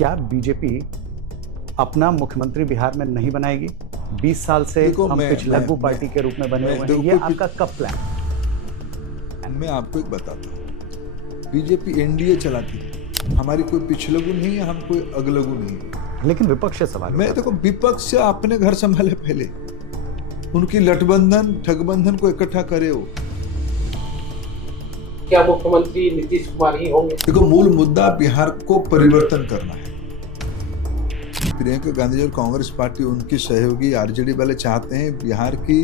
क्या बीजेपी अपना मुख्यमंत्री बिहार में नहीं बनाएगी? 20 साल से हम पिछलग्गू पार्टी के रूप में बने हुए हैं। ये आपका कब प्लान? मैं आपको एक बताता हूँ, बीजेपी एनडीए चलाती है, हमारी कोई पिछलगू नहीं है, हम कोई अगलगू नहीं है। लेकिन विपक्ष से सवाल, मैं देखो विपक्ष से अपने घर संभाले, पहले उनकी लठबंधन ठगबंधन को इकट्ठा करे हो। क्या मुख्यमंत्री नीतीश कुमार ही होंगे? देखो मूल मुद्दा बिहार को परिवर्तन करना है। प्रियंका गांधी और कांग्रेस पार्टी, उनकी सहयोगी आरजेडी वाले चाहते हैं बिहार की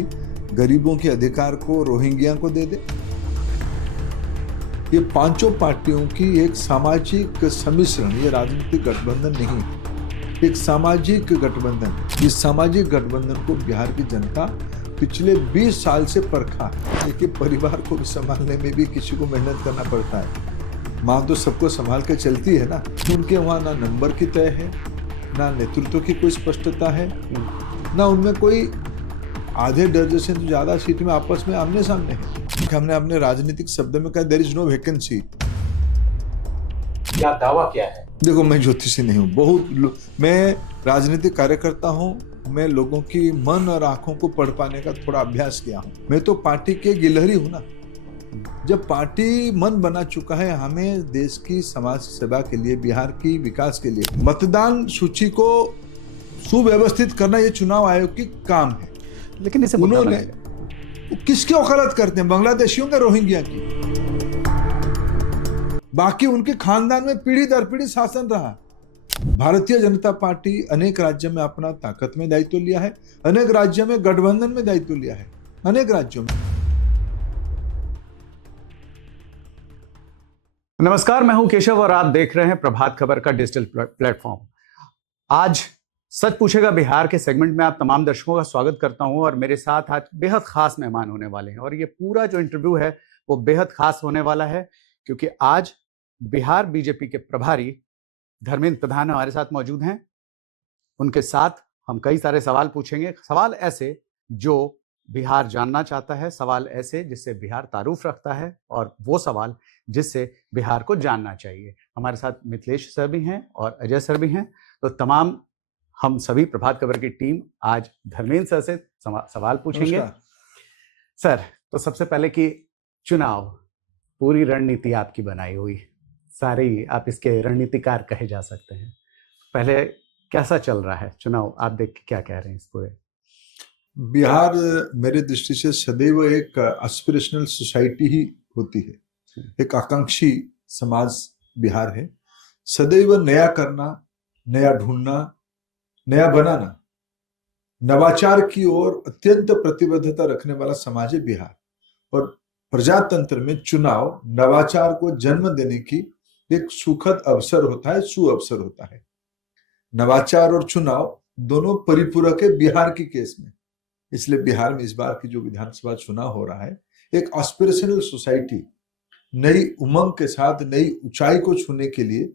गरीबों के अधिकार को रोहिंग्या को दे दे। ये पांचों पार्टियों की एक सामाजिक सम्मिश्रण, ये राजनीतिक गठबंधन नहीं, एक सामाजिक गठबंधन। इस सामाजिक गठबंधन को बिहार की जनता पिछले 20 साल से परखा है कि परिवार को संभालने में भी किसी को मेहनत करना पड़ता है। माँ तो सबको संभाल के चलती है ना। उनके वहाँ ना नंबर की तय है, ना नेतृत्व की कोई स्पष्टता है, ना उनमें कोई आधे दर्जन से ज्यादा सीट में आपस में आमने सामने है। हमने अपने राजनीतिक शब्द में कहा देयर इज नो वैकेंसी। क्या दावा क्या है? देखो मैं ज्योतिषी नहीं हूँ, मैं राजनीतिक कार्यकर्ता हूँ। मैं लोगों की मन और आंखों को पढ़ पाने का थोड़ा अभ्यास किया हूँ। मैं तो पार्टी के गिलहरी हूँ ना। जब पार्टी मन बना चुका है, हमें देश की समाज सेवा के लिए, बिहार की विकास के लिए मतदान सूची को सुव्यवस्थित करना ये चुनाव आयोग की काम है। लेकिन इसे उन्होंने किसकी वकालत करते हैं? बांग्लादेशियों का, रोहिंग्या की। बाकी उनके खानदान में पीढ़ी दर पीढ़ी शासन रहा। भारतीय जनता पार्टी अनेक राज्यों में अपना ताकत में दायित्व लिया है, अनेक राज्यों में गठबंधन में दायित्व लिया है, अनेक राज्यों में। नमस्कार, मैं हूं केशव और आप देख रहे हैं प्रभात खबर का डिजिटल प्लेटफॉर्म। आज सच पूछेगा बिहार के सेगमेंट में आप तमाम दर्शकों का स्वागत करता हूं और मेरे साथ आज बेहद खास मेहमान होने वाले हैं और ये पूरा जो इंटरव्यू है वो बेहद खास होने वाला है क्योंकि आज बिहार बीजेपी के प्रभारी धर्मेंद्र प्रधान हमारे साथ मौजूद हैं। उनके साथ हम कई सारे सवाल पूछेंगे, सवाल ऐसे जो बिहार जानना चाहता है, सवाल ऐसे जिससे बिहार तारुफ रखता है और वो सवाल जिससे बिहार को जानना चाहिए। हमारे साथ मिथिलेश सर भी हैं और अजय सर भी हैं। तो तमाम हम सभी प्रभात खबर की टीम आज धर्मेंद्र सर से सवाल पूछेंगे। सर, तो सबसे पहले कि चुनाव, पूरी रणनीति आपकी बनाई हुई, सारे आप इसके रणनीतिकार कहे जा सकते हैं। पहले कैसा चल रहा है चुनाव, आप देख के क्या कह रहे हैं इस पूरे? बिहार मेरे दृष्टि से सदैव एक एस्पिरेशनल सोसाइटी ही होती है, एक आकांक्षी समाज बिहार है। सदैव नया करना, नया ढूंढना, नया बनाना, नवाचार की ओर अत्यंत प्रतिबद्धता रखने वाला समाज है बिहार। और प्रजातंत्र में चुनाव नवाचार को जन्म देने की एक सुखद अवसर होता है, सुअवसर होता है। नवाचार और चुनाव दोनों परिपूरक है बिहार की केस में। इसलिए बिहार में इस बार की जो विधानसभा चुनाव हो रहा है, एक एस्पिरेशनल सोसाइटी नई उमंग के साथ नई ऊंचाई को छूने के लिए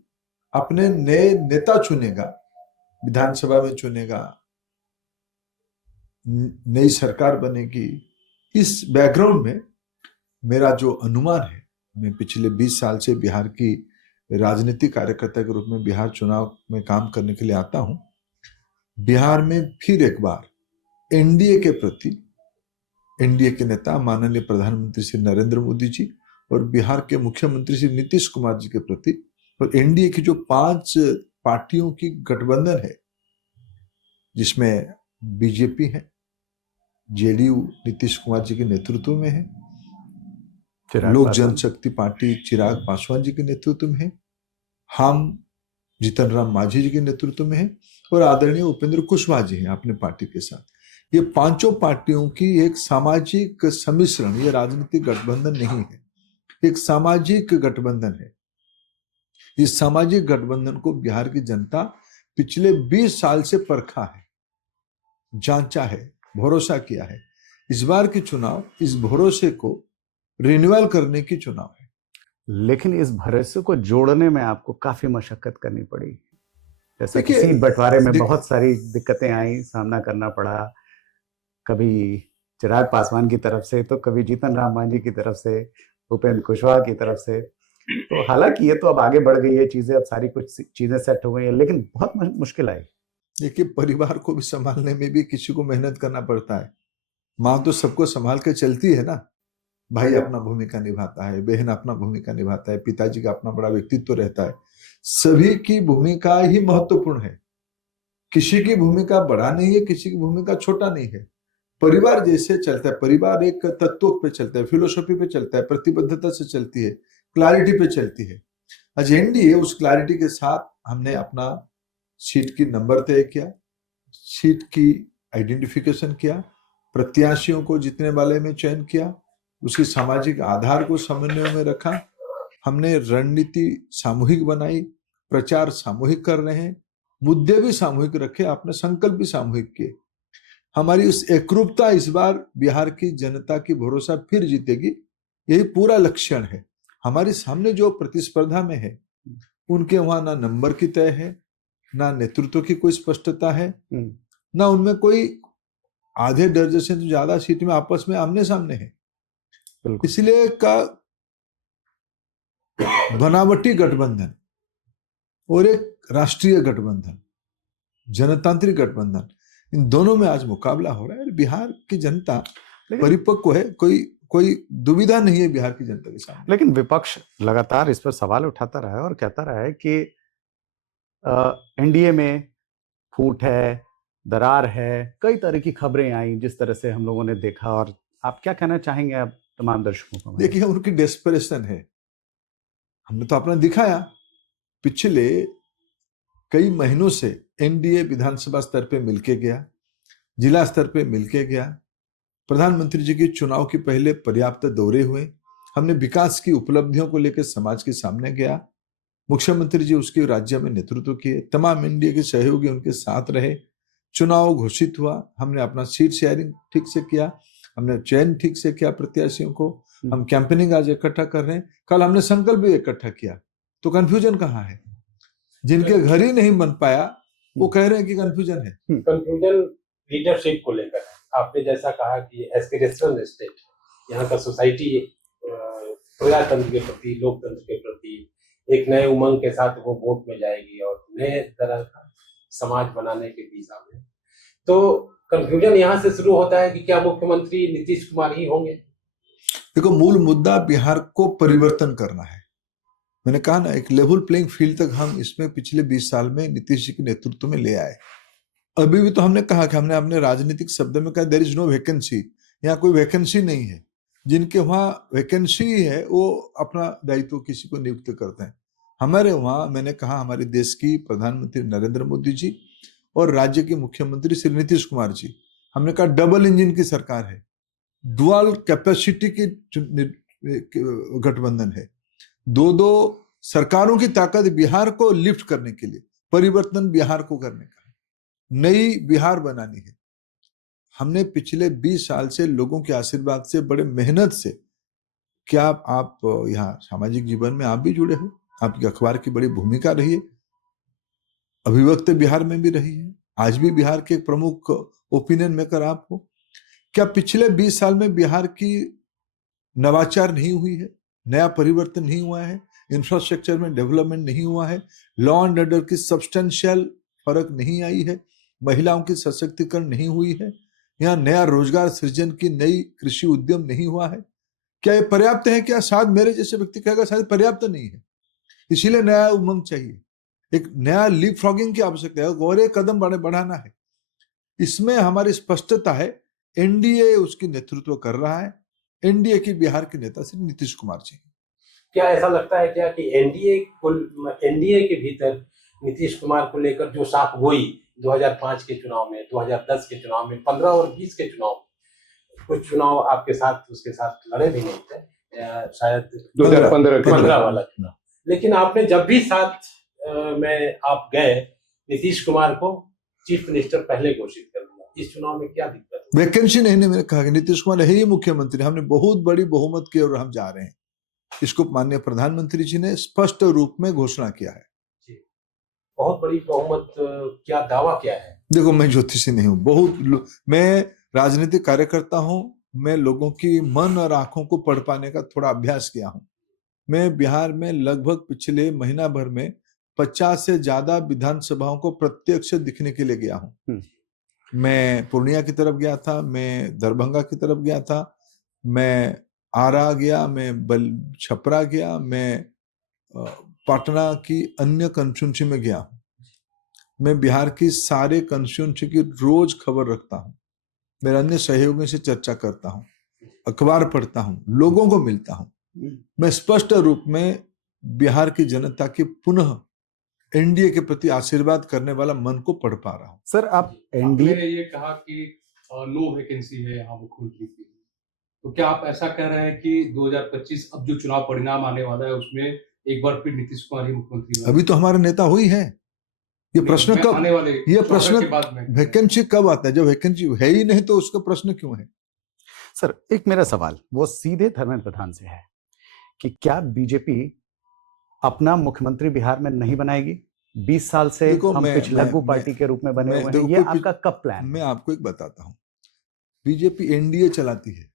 अपने नए नेता चुनेगा, विधानसभा में चुनेगा, नई सरकार बनेगी। इस बैकग्राउंड में मेरा जो अनुमान है, मैं पिछले 20 साल से बिहार की राजनीतिक कार्यकर्ता के रूप में बिहार चुनाव में काम करने के लिए आता हूं। बिहार में फिर एक बार एनडीए के प्रति, एनडीए के नेता माननीय प्रधानमंत्री श्री नरेंद्र मोदी जी और बिहार के मुख्यमंत्री श्री नीतीश कुमार जी के प्रति और एनडीए की जो 5 पार्टियों की गठबंधन है, जिसमें बीजेपी है, जेडीयू नीतीश कुमार जी के नेतृत्व में है, लोक जनशक्ति पार्टी चिराग पासवान जी के नेतृत्व में है, हम जीतन राम मांझी जी के नेतृत्व में है और आदरणीय उपेंद्र कुशवाहा जी हैं अपने पार्टी के साथ। ये पांचों पार्टियों की एक सामाजिक सम्मिश्रण, ये राजनीतिक गठबंधन नहीं है, एक सामाजिक गठबंधन है। इस सामाजिक गठबंधन को बिहार की जनता पिछले 20 साल से परखा है, जांचा है, भरोसा किया है। इस बार की चुनाव इस भरोसे को रिन्यूअल करने की चुनाव है। लेकिन इस भरोसे को जोड़ने में आपको काफी मशक्कत करनी पड़ी, जैसे कि सीट बंटवारे में बहुत सारी दिक्कतें आई, सामना करना पड़ा, कभी चिराग पासवान की तरफ से तो कभी जीतन राम मांझी की तरफ से, उपेंद्र कुशवाहा की तरफ से। तो हालांकि ये तो अब आगे बढ़ गई है चीजें, अब सारी कुछ चीजें सेट हो गई है, लेकिन बहुत मुश्किल आई। देखिए, परिवार को भी संभालने में भी किसी को मेहनत करना पड़ता है। माँ तो सबको संभाल के चलती है ना, भाई अपना भूमिका निभाता है, बहन अपना भूमिका निभाता है, पिताजी का अपना बड़ा व्यक्तित्व रहता है। सभी की भूमिका ही महत्वपूर्ण है, किसी की भूमिका बड़ा नहीं है, किसी की भूमिका छोटा नहीं है। परिवार जैसे चलता है, परिवार एक तत्वों पे चलता है, फिलोसफी पे चलता है, प्रतिबद्धता से चलती है, क्लैरिटी पे चलती है। आज एनडीए उस क्लैरिटी के साथ हमने अपना सीट की नंबर तय किया, सीट की आइडेंटिफिकेशन किया, प्रत्याशियों को जीतने वाले में चयन किया, उसकी सामाजिक आधार को समन्वय में रखा। हमने रणनीति सामूहिक बनाई, प्रचार सामूहिक कर रहे हैं, मुद्दे भी सामूहिक रखे, आपने संकल्प भी सामूहिक किए। हमारी उस एकरूपता इस बार बिहार की जनता की भरोसा फिर जीतेगी, यही पूरा लक्षण है। हमारे सामने जो प्रतिस्पर्धा में है, उनके वहां ना नंबर की तय है, ना नेतृत्व की कोई स्पष्टता है, ना उनमें कोई आधे दर्जे से तो ज्यादा सीट में आपस में आमने सामने है। इसलिए का बनावटी गठबंधन और एक राष्ट्रीय गठबंधन, जनतांत्रिक गठबंधन, इन दोनों में आज मुकाबला हो रहा है। बिहार की जनता परिपक्व है, कोई दुविधा नहीं है बिहार की जनता के सामने। लेकिन विपक्ष लगातार इस पर सवाल उठाता रहा है और कहता रहा है कि एनडीए में फूट है, दरार है, कई तरह की खबरें आई जिस तरह से हम लोगों ने देखा। और आप क्या कहना चाहेंगे अब तमाम दर्शकों को? देखिए, उनकी डेस्परेशन है, हमने तो अपना दिखाया। पिछले कई महीनों से एनडीए विधानसभा स्तर पे मिलके गया, जिला स्तर पे मिलके गया, प्रधानमंत्री जी के चुनाव के पहले पर्याप्त दौरे हुए, हमने विकास की उपलब्धियों को लेकर समाज के सामने गया, मुख्यमंत्री जी उसके राज्य में नेतृत्व किए, तमाम एनडीए के सहयोगी उनके साथ रहे, चुनाव घोषित हुआ, हमने अपना सीट शेयरिंग ठीक से किया, हमने चयन ठीक से किया प्रत्याशियों को, हम कैंपेनिंग आज इकट्ठा कर रहे हैं, कल हमने संकल्प भी इकट्ठा किया। तो कंफ्यूजन कहाँ है? जिनके घर ही नहीं बन पाया वो कह रहे हैं कि कंफ्यूजन है। कंफ्यूजन लीडरशिप को लेकर है। आपने जैसा कहा कि एस्पिरेशनल स्टेट, यहाँ का सोसाइटी प्रजातंत्र के प्रति, लोकतंत्र के प्रति एक नए उमंग के साथ वो वोट में जाएगी और नए तरह का समाज बनाने की दिशा में। तो कंफ्यूजन यहाँ से शुरू होता है कि क्या मुख्यमंत्री नीतीश कुमार ही होंगे? देखो, मूल मुद्दा बिहार को परिवर्तन करना है। मैंने कहा ना, एक लेवल प्लेइंग फील्ड तक हम इसमें पिछले 20 साल में नीतीश जी के नेतृत्व में ले आए। अभी भी तो हमने कहा कि हमने अपने राजनीतिक शब्द में कहा देयर इज नो वैकेंसी, यहाँ कोई वैकेंसी नहीं है। जिनके वहां वैकेंसी है वो अपना दायित्व किसी को नियुक्त करते हैं। हमारे वहां, मैंने कहा, हमारे देश की प्रधानमंत्री नरेंद्र मोदी जी और राज्य के मुख्यमंत्री श्री नीतीश कुमार जी, हमने कहा डबल इंजन की सरकार है, डुअल कैपेसिटी की गठबंधन है, दो सरकारों की ताकत बिहार को लिफ्ट करने के लिए, परिवर्तन बिहार को करने का, नई बिहार बनानी है। हमने पिछले 20 साल से लोगों के आशीर्वाद से, बड़े मेहनत से, क्या आप यहाँ सामाजिक जीवन में आप भी जुड़े हो, आपकी अखबार की बड़ी भूमिका रही है, अभिव्यक्त बिहार में भी रही है, आज भी बिहार के एक प्रमुख ओपिनियन मेकर आप हो। क्या पिछले 20 साल में बिहार की नवाचार नहीं हुई है, नया परिवर्तन नहीं हुआ है, इंफ्रास्ट्रक्चर में डेवलपमेंट नहीं हुआ है, लॉ एंड ऑर्डर की सब्सटेंशियल फर्क नहीं आई है, महिलाओं की सशक्तिकरण नहीं हुई है, यहाँ नया रोजगार सृजन की नई कृषि उद्यम नहीं हुआ है? क्या ये पर्याप्त है? क्या शायद मेरे जैसे व्यक्ति कहेगा शायद पर्याप्त नहीं है, इसीलिए नया उमंग चाहिए, एक नया लीप फ्रॉगिंग की आवश्यकता है और एक कदम बढ़ाना है। इसमें हमारी स्पष्टता है, एनडीए उसकी नेतृत्व कर रहा है, एनडीए की बिहार के नेता श्री नीतीश कुमार जी। क्या ऐसा लगता है क्या कि एनडीए के भीतर नीतीश कुमार को लेकर जो साख गोई 2005 के चुनाव में, 2010 के चुनाव में, 15 और 20 के चुनाव में, कुछ चुनाव आपके साथ उसके साथ लड़े भी नहीं थे, शायद 2015 वाला चुनाव, लेकिन आपने जब भी साथ में आप गए, नीतीश कुमार को चीफ मिनिस्टर पहले घोषित कर दिया। इस चुनाव में क्या दिक्कत है? वैकेंसी नहीं, मैंने कहा कि नीतीश कुमार है ही मुख्यमंत्री, हमने बहुत बड़ी बहुमत की और हम जा रहे हैं, इसको माननीय प्रधानमंत्री जी ने स्पष्ट रूप में घोषणा किया है। बहुत बड़ी बहुमत, क्या दावा क्या है? देखो, मैं ज्योतिषी नहीं हूँ, मैं राजनीतिक कार्यकर्ता हूँ, मैं लोगों की मन और आंखों को पढ़ पाने का थोड़ा अभ्यास किया हूँ। मैं बिहार में लगभग पिछले महीना भर में 50 से ज्यादा विधानसभाओं को प्रत्यक्ष दिखने के लिए गया हूं। मैं पूर्णिया की तरफ गया था, मैं दरभंगा की तरफ गया था, मैं आरा गया, मैं छपरा गया, मैं पटना की अन्य कंस्टिट्यूंसी में गया हूं। मैं बिहार की सारे कंस्टिट्यूंसी की रोज खबर रखता हूं, मेरे अन्य सहयोगियों से चर्चा करता हूं, अखबार पढ़ता हूं, लोगों को मिलता हूं। मैं स्पष्ट रूप में बिहार की जनता की पुनः एनडीए के प्रति आशीर्वाद करने वाला मन को पढ़ पा रहा हूं। सर, आप एनडीए आपने ये कहा कि नो वैकेंसी है यहाँ मुख्यमंत्री की, तो क्या आप ऐसा कह रहे हैं कि 2025 अब जो चुनाव परिणाम आने वाला है उसमें एक बार फिर नीतीश कुमार ही मुख्यमंत्री अभी तो हमारा नेता हुई है। ये प्रश्न कब आने वाले ये प्रश्न के बाद में वैकेंसी कब आता है? जब वैकेंसी है ही नहीं तो उसका प्रश्न क्यों है? सर, एक मेरा सवाल वो सीधे धर्मेंद्र प्रधान से है कि क्या बीजेपी अपना मुख्यमंत्री बिहार में नहीं बनाएगी? 20 साल से हम पिछलग्गू पार्टी के रूप में बने हुए हैं, ये आपका कब प्लान? मैं आपको एक बताता हूं, बीजेपी एनडीए चलाती है।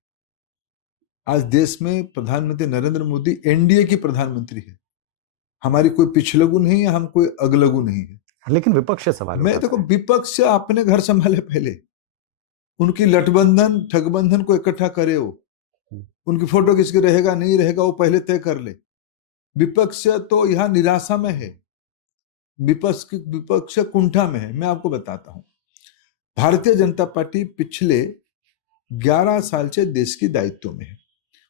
आज देश में प्रधानमंत्री नरेंद्र मोदी एनडीए की प्रधानमंत्री है। हमारी कोई पिछलगू नहीं है, हम कोई अगलगू नहीं है। लेकिन विपक्ष सवाल मैं देखो, विपक्ष अपने घर संभाले, पहले उनकी लठबंधन ठगबंधन को इकट्ठा करे, वो उनकी फोटो किसकी रहेगा नहीं रहेगा वो पहले तय कर ले। विपक्ष तो यहां निराशा में है, विपक्ष कुंठा में है। मैं आपको बताता हूं, भारतीय जनता पार्टी पिछले 11 साल से देश की दायित्व में है।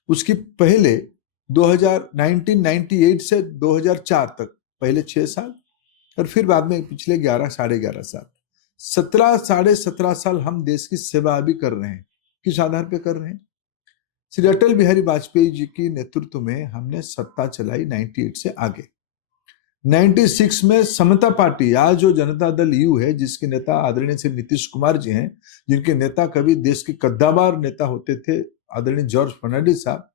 उसकी पहले 1998 से 2004 तक पहले 6 साल, और फिर बाद में पिछले 11 साढ़े 11 साल, 17 साढ़े 17 साल हम देश की सेवा भी कर रहे हैं। किस आधार पे कर रहे हैं? श्री अटल बिहारी वाजपेयी जी की नेतृत्व में हमने सत्ता चलाई 98 से आगे। 96 में समता पार्टी, आज जो जनता दल यू है, जिसके नेता आदरणीय श्री नीतीश कुमार जी हैं, जिनके नेता कभी देश के कद्दावर नेता होते थे आदरणीय जॉर्ज फर्नांडिस साहब,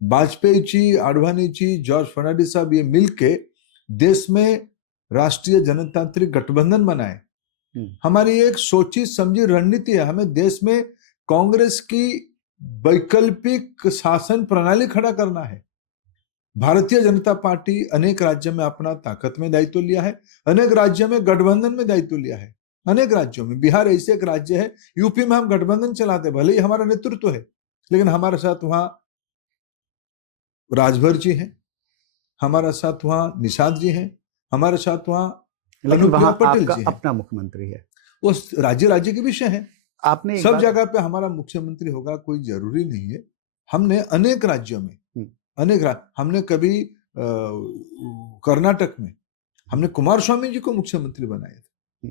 वाजपेयी जी, आडवाणी जी, जॉर्ज फर्नांडिस साहब, ये मिलके देश में राष्ट्रीय जनतांत्रिक गठबंधन बनाए। हमारी एक सोची समझी रणनीति है, हमें देश में कांग्रेस की वैकल्पिक शासन प्रणाली खड़ा करना है। भारतीय जनता पार्टी अनेक राज्यों में अपना ताकत में दायित्व लिया है, अनेक राज्यों में गठबंधन में दायित्व लिया है। अनेक राज्यों में, बिहार ऐसे एक राज्य है, यूपी में हम गठबंधन चलाते, भले ही हमारा नेतृत्व है, लेकिन हमारे साथ वहां राजभर जी हैं, हमारे साथ वहां निषाद जी हैं, हमारे साथ वहां पटेल जी अपना मुख्यमंत्री है। वो राज्य के विषय है। आपने सब जगह पे हमारा मुख्यमंत्री होगा कोई जरूरी नहीं है। हमने अनेक राज्यों में हमने कभी कर्नाटक में हमने कुमार स्वामी जी को मुख्यमंत्री बनाया था।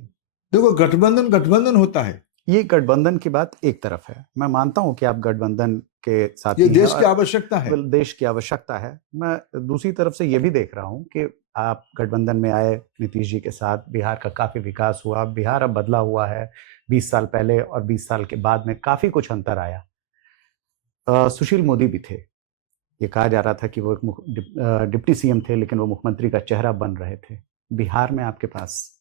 देखो, गठबंधन होता है। ये गठबंधन की बात एक तरफ है, मैं मानता हूं कि आप गठबंधन के साथ, ये देश की आवश्यकता है, देश की आवश्यकता है। मैं दूसरी तरफ से ये भी देख रहा हूं कि आप गठबंधन में आए नीतीश जी के साथ, बिहार का काफी विकास हुआ, बिहार अब बदला हुआ है। 20 साल पहले और 20 साल के बाद में काफी कुछ अंतर आया। सुशील मोदी भी थे, ये कहा जा रहा था कि वो डिप्टी सीएम थे, लेकिन वो मुख्यमंत्री का चेहरा बन रहे थे। बिहार में आपके पास,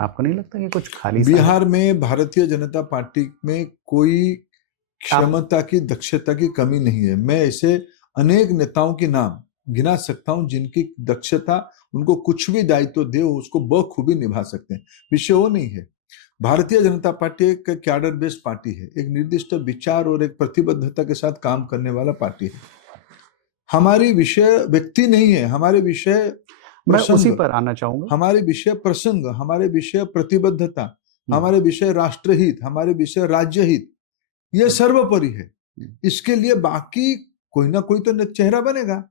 आपको नहीं लगता कि कुछ खाली? बिहार में भारतीय जनता पार्टी में कोई क्षमता की, दक्षता की कमी नहीं है। मैं ऐसे अनेक नेताओं के नाम गिना सकता हूं जिनकी दक्षता, उनको कुछ भी दायित्व दे उसको बखूबी निभा सकते हैं। विषय वो नहीं है। भारतीय जनता पार्टी एक कैडर बेस्ड पार्टी है, एक निर्दिष्ट विचार और एक प्रतिबद्धता के साथ काम करने वाला पार्टी है। हमारी विषय व्यक्ति नहीं है, हमारे विषय, मैं उसी पर आना चाहूंगा। हमारे विषय प्रसंग, हमारे विषय प्रतिबद्धता, हमारे विषय राष्ट्रहित, हमारे विषय राज्य हित, ये सर्वोपरि है। इसके लिए बाकी कोई ना कोई तो चेहरा बनेगा।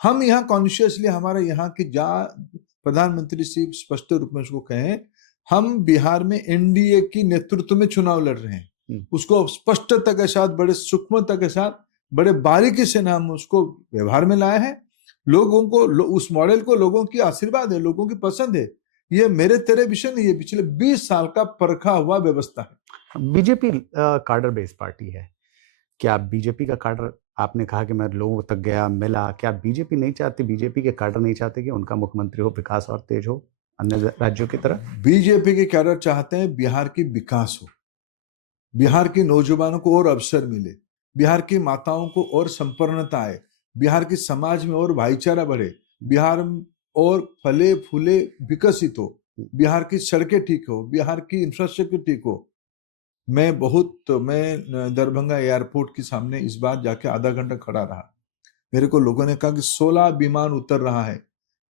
हम यहाँ कॉन्शियसली, हमारे यहाँ की प्रधानमंत्री जी स्पष्ट रूप में उसको कहें, हम बिहार में एनडीए की नेतृत्व में चुनाव लड़ रहे हैं। उसको स्पष्टता के साथ, बड़े सूक्ष्मता के साथ, बड़े बारीकी से हम उसको व्यवहार में लाए हैं। लोगों को, उस मॉडल को लोगों की आशीर्वाद है, लोगों की पसंद है। ये मेरे तेरे विषय नहीं है, पिछले 20 साल का परखा हुआ व्यवस्था है। बीजेपी कार्डर बेस्ड पार्टी है। क्या बीजेपी का कार्डर, आपने कहा कि मैं लोगों तक गया, मिला, क्या बीजेपी नहीं चाहती, बीजेपी के कार्डर नहीं चाहते कि उनका मुख्यमंत्री हो, विकास और तेज हो अन्य राज्यों की तरह? बीजेपी के कैडर चाहते हैं बिहार की विकास हो, बिहार के नौजवानों को और अवसर मिले, बिहार की माताओं को और संपन्नता आए, बिहार के समाज में और भाईचारा बढ़े, बिहार और फले फूले विकसित हो, बिहार की सड़कें ठीक हो, बिहार की इंफ्रास्ट्रक्चर ठीक हो। मैं दरभंगा एयरपोर्ट के सामने इस बार जाके आधा घंटा खड़ा रहा। मेरे को लोगों ने कहा कि 16 विमान उतर रहा है।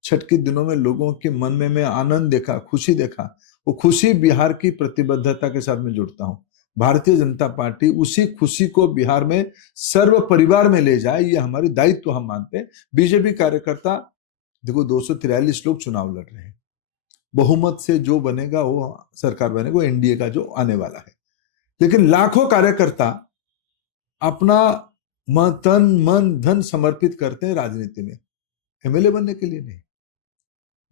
छठ के दिनों में लोगों के मन में मैं आनंद देखा, खुशी देखा। वो खुशी बिहार की प्रतिबद्धता के साथ मैं जुड़ता हूँ। भारतीय जनता पार्टी उसी खुशी को बिहार में सर्व परिवार में ले जाए, ये हमारी दायित्व हम मानते हैं। बीजेपी कार्यकर्ता देखो 243 लोग चुनाव लड़ रहे हैं, बहुमत से जो बनेगा वो सरकार बनेगा, वो एनडीए का जो आने वाला है। लेकिन लाखों कार्यकर्ता अपना तन मन धन समर्पित करते हैं राजनीति में, एमएलए बनने के लिए नहीं,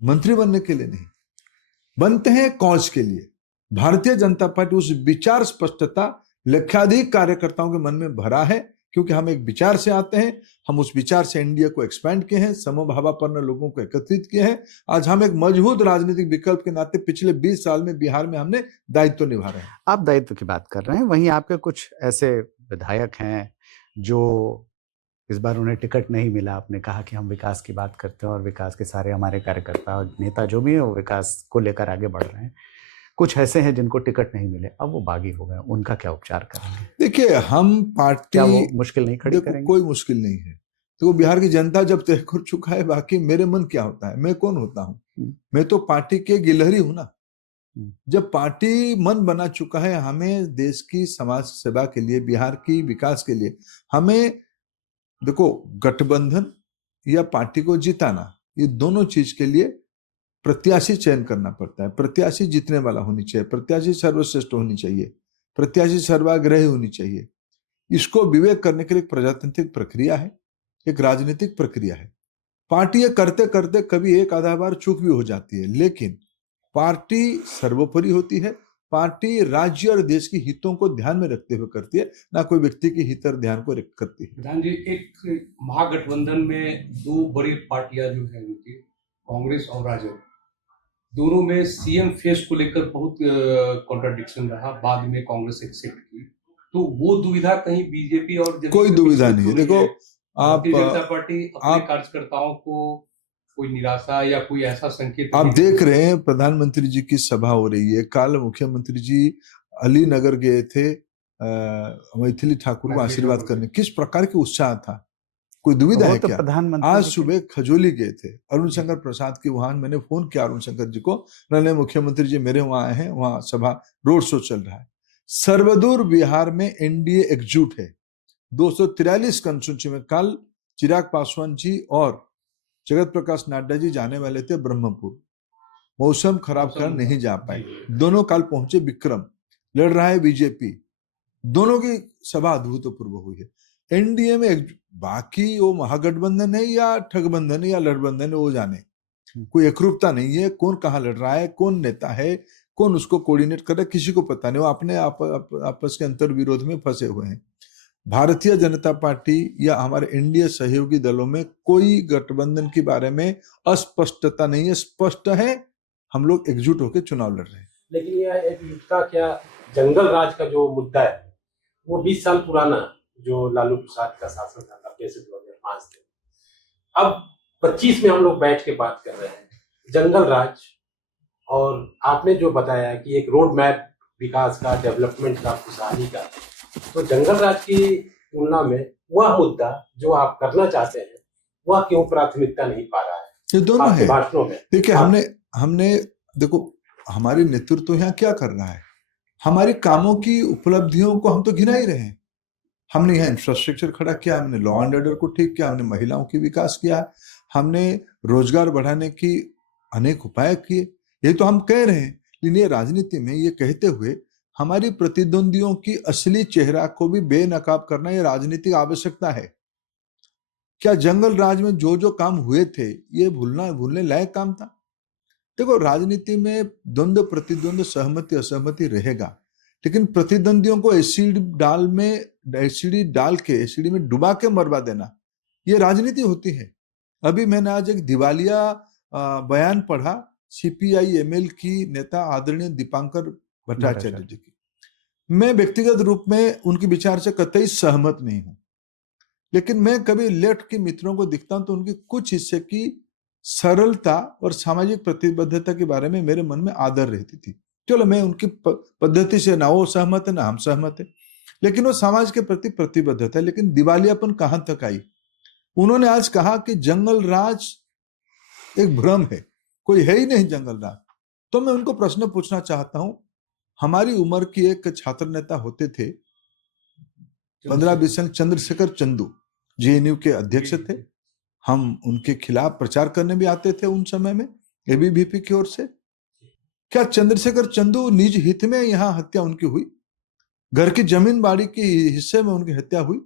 मंत्री बनने के लिए नहीं, बनते हैं कॉज के लिए। भारतीय जनता पार्टी उस विचार स्पष्टता लक्षाधिक कार्यकर्ताओं के मन में भरा है, क्योंकि हम एक विचार से आते हैं। हम उस विचार से एनडीए को एक्सपैंड किए हैं, समभावापन्न लोगों को एकत्रित किए हैं। आज हम एक मजबूत राजनीतिक विकल्प के नाते पिछले 20 साल में बिहार में हमने दायित्व निभा रहे हैं। आप दायित्व की बात कर रहे हैं, वहीं आपके कुछ ऐसे विधायक हैं जो इस बार उन्हें टिकट नहीं मिला। आपने कहा कि हम विकास की बात करते हैं और विकास के सारे हमारे कार्यकर्ता और नेता जो भी है वो विकास को लेकर आगे बढ़ रहे हैं। कुछ ऐसे हैं जिनको टिकट नहीं मिले, अब वो बागी हो गए, उनका क्या उपचार करेंगे? देखिए, हम पार्टी, क्या वो मुश्किल नहीं खड़ी करेंगे? कोई मुश्किल नहीं है। तो बिहार की जनता जब तय कर चुका है, बाकी मेरे मन क्या होता है, मैं कौन होता हूँ? मैं तो पार्टी के गिलहरी हूं ना। जब पार्टी मन बना चुका है, हमें देश की समाज सेवा के लिए, बिहार की विकास के लिए, हमें देखो गठबंधन या पार्टी को जिताना, ये दोनों चीज के लिए प्रत्याशी चयन करना पड़ता है। प्रत्याशी जीतने वाला होनी चाहिए, प्रत्याशी सर्वश्रेष्ठ होनी चाहिए, प्रत्याशी सर्वाग्रही होनी चाहिए। इसको विवेक करने के लिए एक प्रजातांत्रिक प्रक्रिया है, एक राजनीतिक प्रक्रिया है। पार्टी ये करते करते कभी एक आधा बार चूक भी हो जाती है, लेकिन पार्टी सर्वोपरि होती है। पार्टी राज्य और देश के हितों को ध्यान में रखते हुए करती है, ना कोई व्यक्ति के हित और ध्यान को करती है। प्रधान जी, एक महागठबंधन में दो बड़ी पार्टियां जो है उनकी, कांग्रेस और राजद, दोनों में सीएम फेस को लेकर बहुत कॉन्ट्राडिक्शन रहा। बाद में कांग्रेस एक्सेप्ट की, तो वो दुविधा कहीं बीजेपी और कोई दुविधा नहीं है। देखो, भारतीय जनता पार्टी अपने कार्यकर्ताओं को कोई निराशा या कोई ऐसा संकेत आप देख रहे हैं, प्रधानमंत्री जी की सभा हो रही है। कल मुख्यमंत्री जी अलीनगर गए थे मैथिली ठाकुर को आशीर्वाद करने। किस प्रकार की उत्साह था, कोई दुविधा है क्या? आज सुबह खजोली गए थे, अरुण शंकर प्रसाद की वहां मैंने फोन किया अरुण शंकर जी को, उन्होंने मुख्यमंत्री जी मेरे वहां आए हैं, वहां सभा रोड शो चल रहा है। सर्वदूर बिहार में एनडीए एकजुट है। 243 कंस्टिट्यूंसी में कल चिराग पासवान जी और जगत प्रकाश नड्डा जी जाने वाले थे ब्रह्मपुर, मौसम खराब कर नहीं जा पाए। दोनों कल पहुंचे विक्रम, लड़ रहा है बीजेपी। दोनों की सभा अभूतपूर्व हुई है। एनडीए में बाकी वो महागठबंधन है या ठगबंधन है या लड़बंधन है, वो जाने, कोई एकरूपता नहीं है। कौन कहाँ लड़ रहा है, कौन नेता है, कौन उसको कोऑर्डिनेट कर रहा है, किसी को पता नहीं। वो अपने आपस के अंतर विरोध में फंसे हुए हैं। भारतीय जनता पार्टी या हमारे एनडीए सहयोगी दलों में कोई गठबंधन के बारे में अस्पष्टता नहीं है, स्पष्ट है। हम लोग एकजुट होकर चुनाव लड़ रहे हैं। लेकिन यह एक युद्ध क्या जंगल राज का जो मुद्दा है वो 20 साल पुराना, जो लालू प्रसाद का शासन था तब से 2005 से अब 25 में हम लोग बैठ के बात कर रहे हैं जंगल राज। और आपने जो बताया कि एक रोड मैप विकास का, डेवलपमेंट का, खुशहाली का, तो जंगल राज की तुलना में वह मुद्दा जो आप करना चाहते हैं वह क्यों प्राथमिकता नहीं पा रहा है? ये दोनों है। भाषणों में देखिए, हमने देखो, हमारी नेतृत्व यहाँ क्या कर रहा है, हमारी कामों की उपलब्धियों को हम तो गिना ही रहे हैं। हमने यहाँ इंफ्रास्ट्रक्चर खड़ा किया, हमने लॉ एंड ऑर्डर को ठीक किया, हमने महिलाओं की विकास किया, हमने रोजगार बढ़ाने की अनेक उपाय किए। ये तो हम कह रहे हैं, लेकिन ये राजनीति में ये कहते हुए हमारी प्रतिद्वंदियों की असली चेहरा को भी बेनकाब करना ये राजनीतिक आवश्यकता है। क्या जंगल राज में जो जो काम हुए थे ये भूलने लायक काम था? देखो, राजनीति में द्वंद्व प्रतिद्वंद्व, सहमति असहमति रहेगा, लेकिन प्रतिद्वंदियों को एसिड में डुबा के मरवा देना, ये राजनीति होती है। अभी मैंने आज एक दिवालिया बयान पढ़ा सीपीआई एमएल की नेता आदरणीय दीपांकर भट्टाचार्य जी की। मैं व्यक्तिगत रूप में उनके विचार से कतई सहमत नहीं हूं, लेकिन मैं कभी लेफ्ट के मित्रों को दिखता हूं तो उनकी कुछ हिस्से की सरलता और सामाजिक प्रतिबद्धता के बारे में मेरे मन में आदर रहती थी। चलो मैं उनकी पद्धति से ना वो सहमत है ना हम सहमत है, लेकिन वो समाज के प्रति प्रतिबद्धता है। लेकिन दिवालियापन कहां तक आई? उन्होंने आज कहा कि जंगल राज एक भ्रम है, कोई है ही नहीं जंगल राज। तो मैं उनको प्रश्न पूछना चाहता हूं, हमारी उम्र की एक छात्र नेता होते थे 15-20 साल, चंद्रशेखर चंदू, जेएनयू के अध्यक्ष थे। हम उनके खिलाफ प्रचार करने भी आते थे उन समय में एबीवीपी की ओर से। क्या चंद्रशेखर चंदू निज हित में यहां हत्या उनकी हुई? घर की जमीन बाड़ी के हिस्से में उनकी हत्या हुई।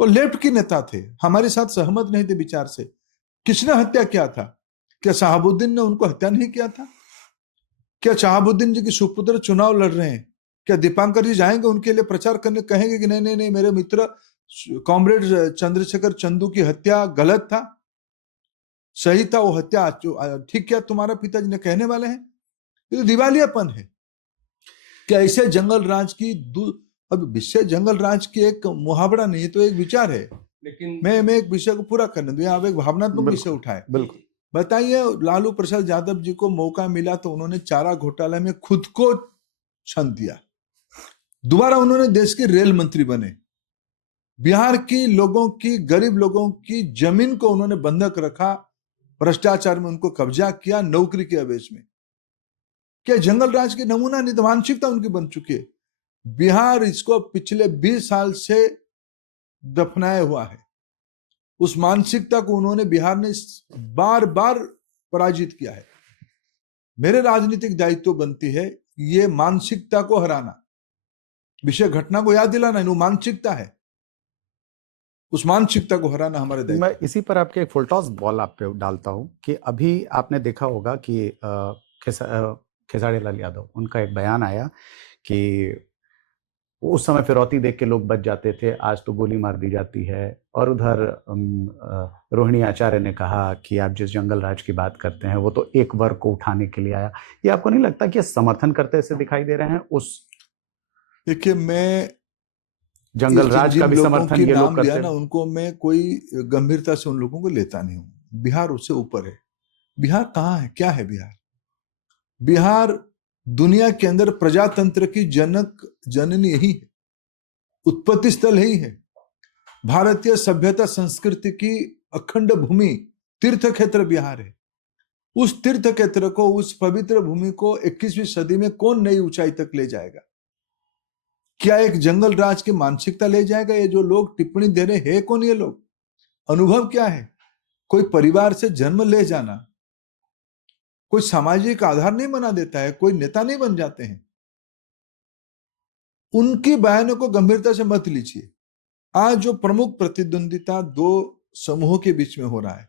वो लेफ्ट के नेता थे, हमारे साथ सहमत नहीं थे विचार से। किसने हत्या किया था? क्या शहाबुद्दीन ने उनको हत्या नहीं किया था? क्या शहाबुद्दीन जी के सुपुत्र चुनाव लड़ रहे हैं, क्या दीपांकर जी जाएंगे उनके लिए प्रचार करने, कहेंगे कि नहीं नहीं नहीं मेरे मित्र कॉमरेड चंद्रशेखर चंदू की हत्या गलत था, सही था वो हत्या ठीक किया तुम्हारा पिताजी ने, कहने वाले हैं? ये तो दिवालियापन है। क्या ऐसे जंगल राज की अब विषय जंगल राज की एक मुहावरा नहीं है, तो एक विचार है। लेकिन मैं एक विषय को पूरा करने दूं, आप एक भावनात्मक विषय उठाए। बिल्कुल। बताइए, लालू प्रसाद यादव जी को मौका मिला तो उन्होंने चारा घोटाला में खुद को छंद दिया, दोबारा उन्होंने देश के रेल मंत्री बने, बिहार की लोगों की, गरीब लोगों की जमीन को उन्होंने बंधक रखा, भ्रष्टाचार में उनको कब्जा किया, नौकरी के आवेश में। क्या जंगल राज के नमूना नहीं, तो मानसिकता उनकी बन चुकी है। बिहार इसको पिछले 20 साल से दफनाया हुआ है। उस मानसिकता को उन्होंने, बिहार ने बार बार पराजित किया है। मेरे राजनीतिक दायित्व बनती है ये मानसिकता को हराना, विषय घटना को याद दिलाना, वो मानसिकता है, उस मानसिकता को हराना हमारे दायित्व। मैं इसी पर आपके एक फुलटॉस बॉल आप पे डालता हूं कि अभी आपने देखा होगा कि खेसारी लाल यादव, उनका एक बयान आया कि उस समय फिरौती देख के लोग बच जाते थे, आज तो गोली मार दी जाती है। और उधर रोहिणी आचार्य ने कहा कि आप जिस जंगल राज की बात करते हैं वो तो एक वर्ग को उठाने के लिए आया। ये आपको नहीं लगता कि समर्थन करते ऐसे दिखाई दे रहे हैं उस? देखिए, मैं जंगल राज का भी समर्थन ये लोग करते हैं ना, उनको मैं कोई गंभीरता से उन लोगों को लेता नहीं हूं। बिहार उससे ऊपर है। बिहार कहाँ है, क्या है बिहार? बिहार दुनिया के अंदर प्रजातंत्र की जननी यही है, उत्पत्ति स्थल यही है। भारतीय सभ्यता संस्कृति की अखंड भूमि, तीर्थ क्षेत्र बिहार है। उस तीर्थ क्षेत्र को, उस पवित्र भूमि को 21वीं सदी में कौन नई ऊंचाई तक ले जाएगा? क्या एक जंगल राज की मानसिकता ले जाएगा? ये जो लोग टिप्पणी दे रहे हैं, कौन ये लोग? अनुभव क्या है? कोई परिवार से जन्म ले जाना कोई सामाजिक आधार नहीं बना देता है, कोई नेता नहीं बन जाते हैं। उनकी बयानों को गंभीरता से मत लीजिए। आज जो प्रमुख प्रतिद्वंदिता दो समूहों के बीच में हो रहा है,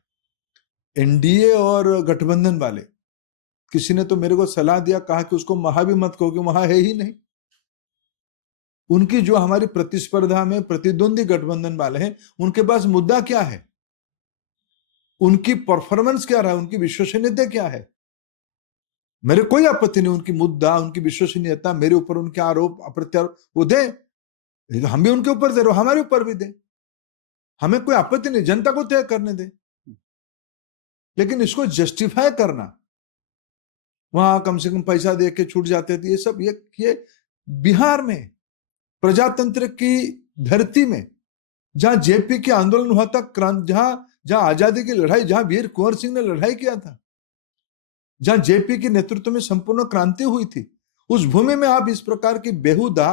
एनडीए और गठबंधन वाले, किसी ने तो मेरे को सलाह दिया, कहा कि उसको महा भी मत कहो कि वहां है ही नहीं। उनकी जो हमारी प्रतिस्पर्धा में प्रतिद्वंदी गठबंधन वाले हैं, उनके पास मुद्दा क्या है, उनकी परफॉर्मेंस क्या रहा है, उनकी विश्वसनीयता क्या है? मेरे कोई आपत्ति नहीं, उनकी मुद्दा, उनकी विश्वसनीयता, मेरे ऊपर उनके आरोप अप्रत्यारोप वो दे, हम भी उनके ऊपर दे रहे, हमारे ऊपर भी दे, हमें कोई आपत्ति नहीं, जनता को तय करने दे। लेकिन इसको जस्टिफाई करना, वहां कम से कम पैसा दे के छूट जाते थे, ये सब ये बिहार में प्रजातंत्र की धरती में, जहां जेपी के आंदोलन हुआ था, जहां आजादी की लड़ाई, जहां वीर कुंवर सिंह ने लड़ाई किया था, जहां जेपी के नेतृत्व में संपूर्ण क्रांति हुई थी, उस भूमि में आप इस प्रकार की बेहुदा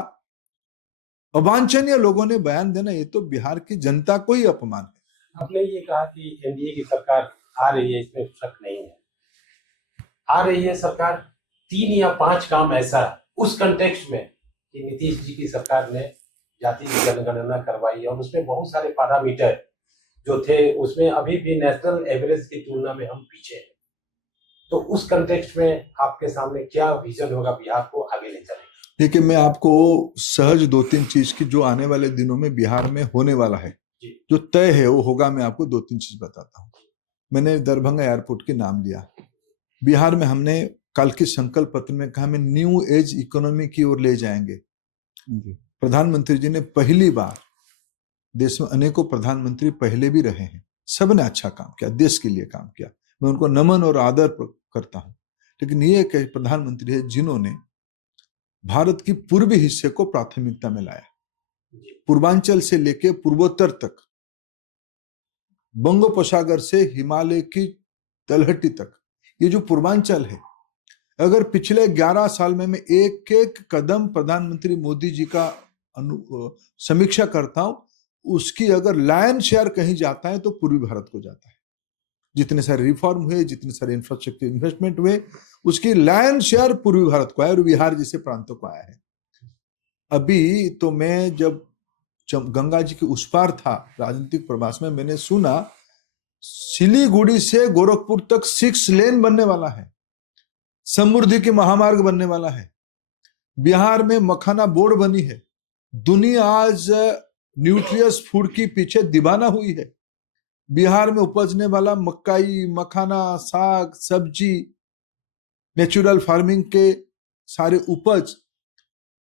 अवांछनीय लोगों ने बयान देना, ये तो बिहार की जनता को ही अपमान है। आपने ये कहा कि एनडीए की सरकार आ रही है, इसमें शक नहीं है। आ रही है सरकार, 3 या 5 काम ऐसा उस कंटेक्स्ट में कि नीतीश जी की सरकार ने जाति की जनगणना करवाई और उसमें बहुत सारे पैरामीटर जो थे, उसमें अभी भी नेशनल एवरेज की तुलना में हम पीछे हैं। तो उस कंटेक्स्ट में आपके सामने क्या विजन होगा बिहार को आगे ले जाने? देखिए, मैं आपको सहज 2-3 चीज की जो आने वाले दिनों में बिहार में होने वाला है, जो तय है वो होगा, मैं आपको 2-3 चीज बताता हूँ। मैंने दरभंगा एयरपोर्ट के नाम लिया। बिहार में हमने कल के संकल्प पत्र में कहा, मैं न्यू एज इकोनॉमी की ओर ले जाएंगे। प्रधानमंत्री जी ने पहली बार देश में अनेकों प्रधानमंत्री पहले भी रहे हैं, सबने अच्छा काम किया, देश के लिए काम किया, मैं उनको नमन और आदर करता हूं। लेकिन ये एक प्रधानमंत्री है जिन्होंने भारत की पूर्वी हिस्से को प्राथमिकता में लाया, पूर्वांचल से लेकर पूर्वोत्तर तक, बंगोपसागर से हिमालय की तलहटी तक, ये जो पूर्वांचल है, अगर पिछले 11 साल में मैं एक एक कदम प्रधानमंत्री मोदी जी का समीक्षा करता हूं, उसकी अगर लायन शेयर कहीं जाता है तो पूर्वी भारत को जाता है। जितने सारे रिफॉर्म हुए, जितने सारे इंफ्रास्ट्रक्चर इन्वेस्टमेंट हुए, उसकी लायन शेयर पूर्वी भारत को आया और बिहार जैसे प्रांतों को आया है। अभी तो मैं जब गंगा जी के उस पार था राजनीतिक प्रवास में, मैंने सुना सिलीगुड़ी से गोरखपुर तक 6 लेन बनने वाला है, समृद्धि की महामार्ग बनने वाला है। बिहार में मखाना बोर्ड बनी है। दुनिया आज न्यूट्रियस फूड की पीछे दीवाना हुई है। बिहार में उपजने वाला मक्काई, मखाना, साग, सब्जी, नेचुरल फार्मिंग के सारे उपज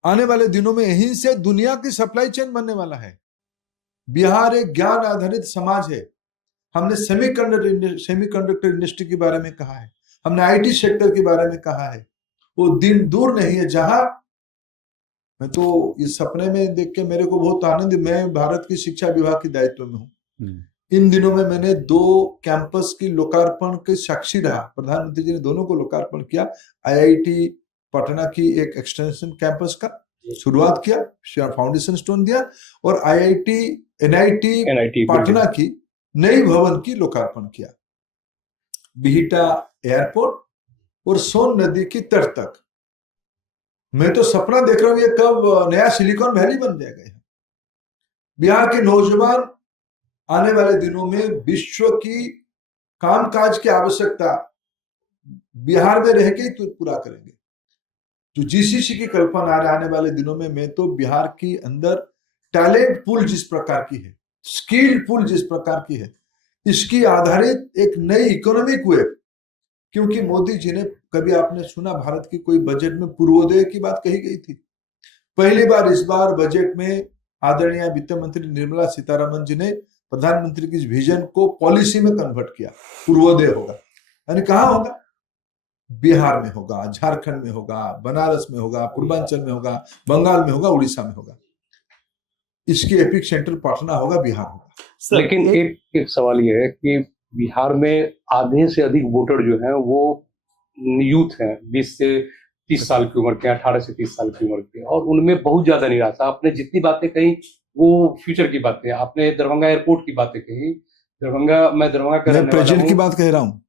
आने वाले दिनों में यहीं से दुनिया की सप्लाई चेन बनने वाला है। बिहार एक ज्ञान आधारित समाज है। हमने सेमीकंडक्टर इंडस्ट्री के बारे में कहा है, हमने आईटी सेक्टर के बारे में कहा है। वो दिन दूर नहीं है जहां मैं तो इस सपने में देख के मेरे को बहुत आनंद, मैं भारत की शिक्षा विभाग के दायित्व में हूँ। इन दिनों में मैंने 2 कैंपस की लोकार्पण के साक्षी रहा। प्रधानमंत्री जी ने दोनों को लोकार्पण किया। आईआईटी पटना की एक एक्सटेंशन कैंपस का शुरुआत किया, फाउंडेशन स्टोन दिया, और एनआईटी पटना की नई भवन की लोकार्पण किया। बिहिटा एयरपोर्ट और सोन नदी की तट तक मैं तो सपना देख रहा हूं ये कब नया सिलिकॉन वैली बन जाएगा। बिहार के नौजवान आने वाले दिनों में विश्व की कामकाज की आवश्यकता बिहार में रह के ही तो पूरा करेंगे। जो जीसीसी की कल्पना आने वाले दिनों में, मैं तो बिहार की अंदर टैलेंट पूल जिस प्रकार की है, स्किल पूल जिस प्रकार की है, इसकी आधारित एक नई इकोनॉमिक वेव, क्योंकि मोदी जी ने, कभी आपने सुना भारत की कोई बजट में पूर्वोदय की बात कही गई थी? पहली बार इस बार बजट में आदरणीय वित्त मंत्री निर्मला सीतारमण जी ने प्रधानमंत्री की विजन को पॉलिसी में कन्वर्ट किया। पूर्वोदय होगा, यानी कहां होगा? बिहार में होगा, झारखंड में होगा, बनारस में होगा, पूर्वांचल में होगा, बंगाल में होगा, उड़ीसा में होगा। इसकी एपिक सेंटर पटना होगा, बिहार होगा। लेकिन एक सवाल यह है कि बिहार में आधे से अधिक वोटर जो हैं वो यूथ हैं, 20 से 30 साल की उम्र के, 18 से 30 साल की उम्र के, और उनमें बहुत ज्यादा निराशा। आपने जितनी बातें कही वो फ्यूचर की बातें, आपने दरभंगा एयरपोर्ट की बातें कही। मैं दरभंगा का रहने वाला प्रेजेंट हूं। की बात कह रहा हूँ।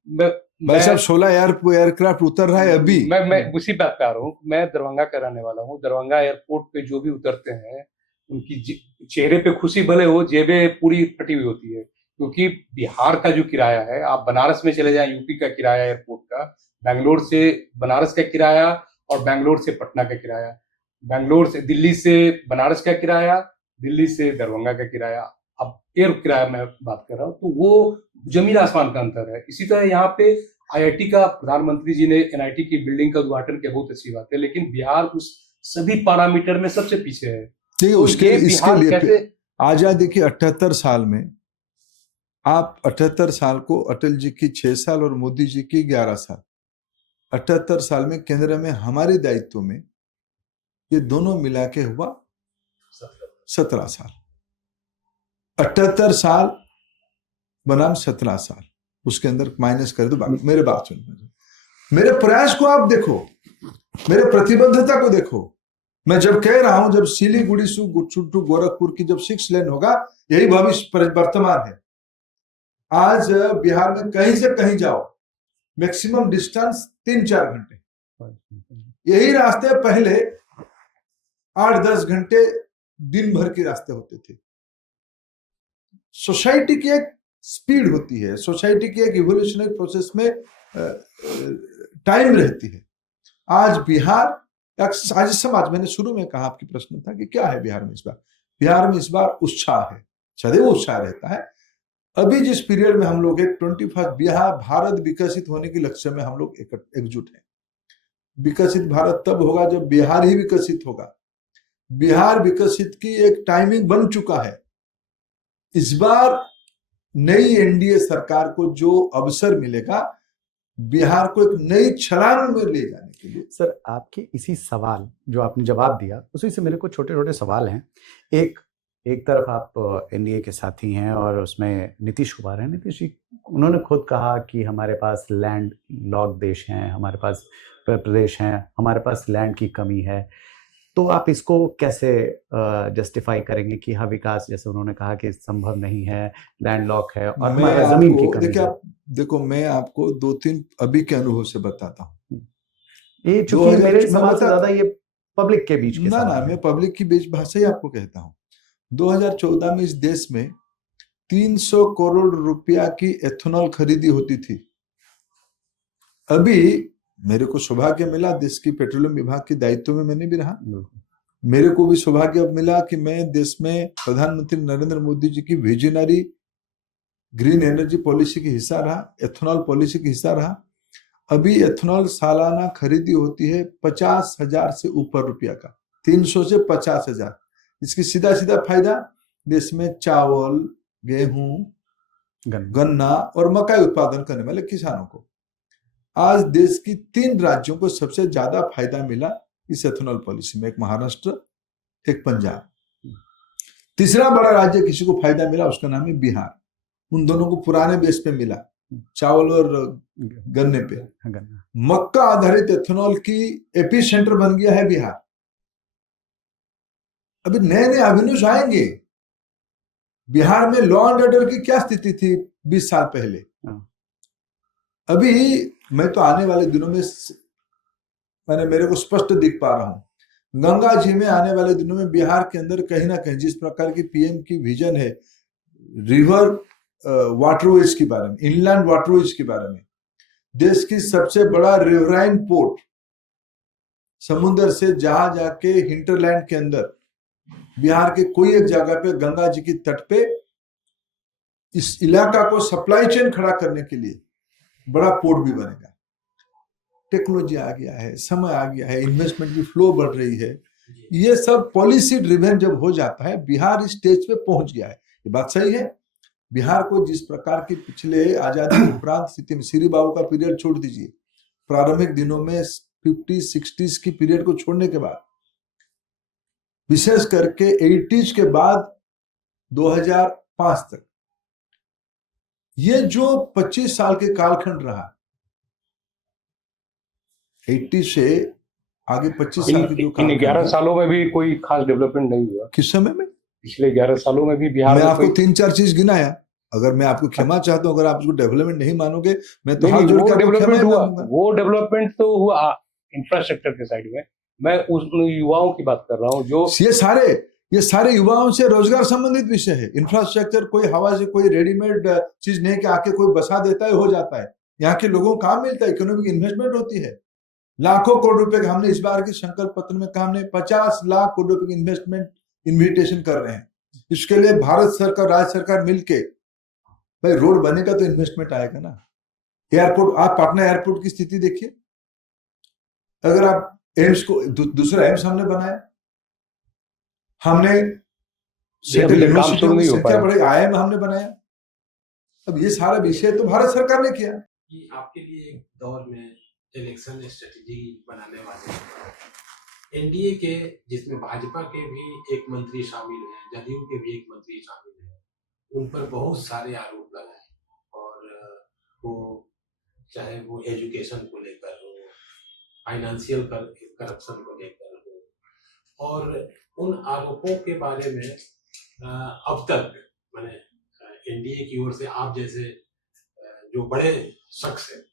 मैं 16 एयरक्राफ्ट उतर रहा है अभी। मैं उसी बात पे आ रहा हूँ। मैं दरभंगा का रहने वाला हूँ। दरभंगा एयरपोर्ट पे जो भी उतरते हैं, उनकी चेहरे पे खुशी भले हो, जेबें पूरी फटी हुई होती है, क्योंकि बिहार का जो किराया है, आप बनारस में चले जाएं, यूपी का किराया एयरपोर्ट का, बैंगलोर से बनारस का किराया और बैंगलोर से पटना का किराया, बैंगलोर से दिल्ली से बनारस का किराया, दिल्ली से दरभंगा का किराया, अब एयर किराया मैं बात कर रहा हूँ, तो वो जमीन आसमान का अंतर है। इसी तरह यहाँ पे आईआईटी का, प्रधानमंत्री जी ने एनआईटी की बिल्डिंग का उद्घाटन किया, बहुत अच्छी बात है, लेकिन बिहार उस सभी पैरामीटर में सबसे पीछे है। ठीक है, उसके इसके लिए आजादी के 78 साल में आप 78 साल को अटल जी की 6 साल और मोदी जी की 11 साल, 78 साल में केंद्र में हमारे दायित्व में ये दोनों मिला के हुआ 17 साल। 78 साल बनाम 17 साल, उसके अंदर माइनस कर दो। मेरे बात सुनो, मेरे प्रयास को आप देखो, मेरे प्रतिबद्धता को देखो। मैं जब कह रहा हूं, जब सिलीगुड़ी से गोरखपुर की जब 6 लेन होगा, यही भविष्य वर्तमान है। आज बिहार में कहीं से कहीं जाओ, मैक्सिमम डिस्टेंस 3-4 घंटे। यही रास्ते पहले 8-10 घंटे दिन भर के रास्ते होते थे। सोसाइटी की एक स्पीड होती है, सोसाइटी की एक इवोल्यूशनरी प्रोसेस में टाइम रहती है। आज बिहार, आज समाज, मैंने शुरू में कहा, आपकी प्रश्न था कि क्या है बिहार में इस बार। बिहार में इस बार उत्साह है, सदैव उत्साह रहता है। अभी जिस पीरियड में हम लोग 21 बिहार भारत विकसित होने के लक्ष्य में हम लोग एकजुट हैं। विकसित भारत तब होगा जब बिहार ही विकसित होगा। बिहार विकसित की एक टाइमिंग बन चुका है। इस बार नई एनडीए सरकार को जो अवसर मिलेगा बिहार को एक नई छलांग में ले जाने के लिए। सर, आपके इसी सवाल जो आपने जवाब दिया उसी से मेरे को छोटे छोटे सवाल हैं। एक एक तरफ आप एनडीए के साथी हैं और उसमें नीतीश कुमार हैं। नीतीश जी उन्होंने खुद कहा कि हमारे पास लैंड लॉक देश हैं, हमारे पास प्रदेश हैं, हमारे पास लैंड की कमी है। तो आप इसको कैसे जस्टिफाई करेंगे कि हाँ विकास, जैसे उन्होंने कहा कि संभव नहीं है, लैंड लॉक है और मैं हमारे जमीन की आपको कमी देखिए, है। आप देखो, मैं आपको 2-3 अभी के अनुभव से बताता हूँ। ये चूंकि मेरे सवाल से ज्यादा ये पब्लिक के बीच के ना सवाल मैं हैं। पब्लिक की बीच भाषा ही आपको कहता हूँ। 2014 में इस देश में 300 करोड़ रुपया की एथेनॉल खरीदी होती थी। अभी मेरे को सौभाग्य मिला, देश की पेट्रोलियम विभाग के दायित्व में मैंने भी रहा। मेरे को भी सौभाग्य मिला कि मैं देश में प्रधानमंत्री नरेंद्र मोदी जी की विजनरी ग्रीन एनर्जी पॉलिसी की हिस्सा रहा, एथेनॉल पॉलिसी की हिस्सा रहा। अभी एथेनॉल सालाना खरीदी होती है 50,000 से ऊपर रुपया का, 300 से 50,000। इसकी सीधा सीधा फायदा देश में चावल, गेहूं, गन्ना और मकाई उत्पादन करने वाले किसानों को। आज देश की 3 राज्यों को सबसे ज्यादा फायदा मिला इस एथेनॉल पॉलिसी में। एक महाराष्ट्र, एक पंजाब, तीसरा बड़ा राज्य किसी को फायदा मिला उसका नाम है बिहार। उन दोनों को पुराने बेस पे मिला, चावल और गन्ने पे। मक्का आधारित एथेनॉल की एपी सेंटर बन गया है बिहार। अभी नए नए अभिनुष आएंगे। बिहार में लॉ एंड ऑर्डर की क्या स्थिति थी 20 साल पहले? अभी मैं तो आने वाले दिनों में मेरे को स्पष्ट दिख पा रहा हूं, गंगा जी में आने वाले दिनों में बिहार के अंदर कहीं ना कहीं जिस प्रकार की पीएम की विजन है रिवर वाटरवेज के बारे में, इनलैंड वाटरवेज के बारे में, देश की सबसे बड़ा रिवराइन पोर्ट, समुद्र से जहां जाके हिंटरलैंड के अंदर बिहार के कोई एक जगह पे गंगा जी की तट पे इस इलाका को सप्लाई चेन खड़ा करने के लिए बड़ा पोर्ट भी बनेगा। टेक्नोलॉजी आ गया है, समय आ गया है, इन्वेस्टमेंट की फ्लो बढ़ रही है। ये सब पॉलिसी ड्रिवन जब हो जाता है, बिहार इस स्टेज पे पहुंच गया है। ये बात सही है। बिहार को जिस प्रकार की पिछले आजादी के उपरांत स्थिति में, श्री बाबू का पीरियड छोड़ दीजिए, प्रारंभिक दिनों में 50s 60s की पीरियड को छोड़ने के बाद, विशेष करके 80s के बाद 2005 तक, ये जो 25 साल के कालखंड रहा, 80 से आगे 25 साल की जो इन 11 सालों में भी कोई खास डेवलपमेंट नहीं हुआ। किस समय में? पिछले 11 सालों में भी बिहार मैं में आपको 3-4 चीज गिनाया। अगर मैं आपको क्षमा चाहता हूं, अगर आप उसको डेवलपमेंट नहीं मानोगे, मैं तो हाथ जोड़ के आपको क्षमा मांगूंगा। वो डेवलपमेंट तो हुआ इंफ्रास्ट्रक्चर के साइड में। मैं उस युवाओं की बात कर रहा हूँ जो ये सारे युवाओं से रोजगार संबंधित विषय है। इंफ्रास्ट्रक्चर कोई हवा से कोई रेडीमेड चीज नहीं कि आके कोई बसा देता है, हो जाता है। यहाँ के लोगों को काम मिलता है, इकोनॉमिक इन्वेस्टमेंट होती है। लाखों करोड़ रुपए का हमने इस बार के संकल्प पत्र में कहा, हमने 50 लाख करोड़ रुपए की इन्वेस्टमेंट इन्विटेशन कर रहे हैं। इसके लिए भारत सरकार, राज्य सरकार मिलके, भाई रोड बनेगा तो इन्वेस्टमेंट आएगा ना। एयरपोर्ट, आप पटना एयरपोर्ट की स्थिति देखिए। अगर आप एम्स को, दूसरा एम्स हमने बनाया, हमने संख्या बढ़ाई, आईएम हमने बनाया। अब ये सारा विषय तो भारत सरकार ने किया। कि आपके लिए एक दौर में इलेक्शन स्ट्रेटेजी बनाने वाले एनडीए के, जिसमें भाजपा के भी एक मंत्री शामिल हैं, जदयू के भी एक मंत्री शामिल हैं, उन पर बहुत सारे आरोप लगाए। और वो चाहे वो एजुकेशन को लेकर हो, फाइनेंशियल करप्शन को लेकर हो, और उन आरोपों के बारे में अब तक मैंने एनडीए की ओर से, आप जैसे जो बड़े शख्स हैं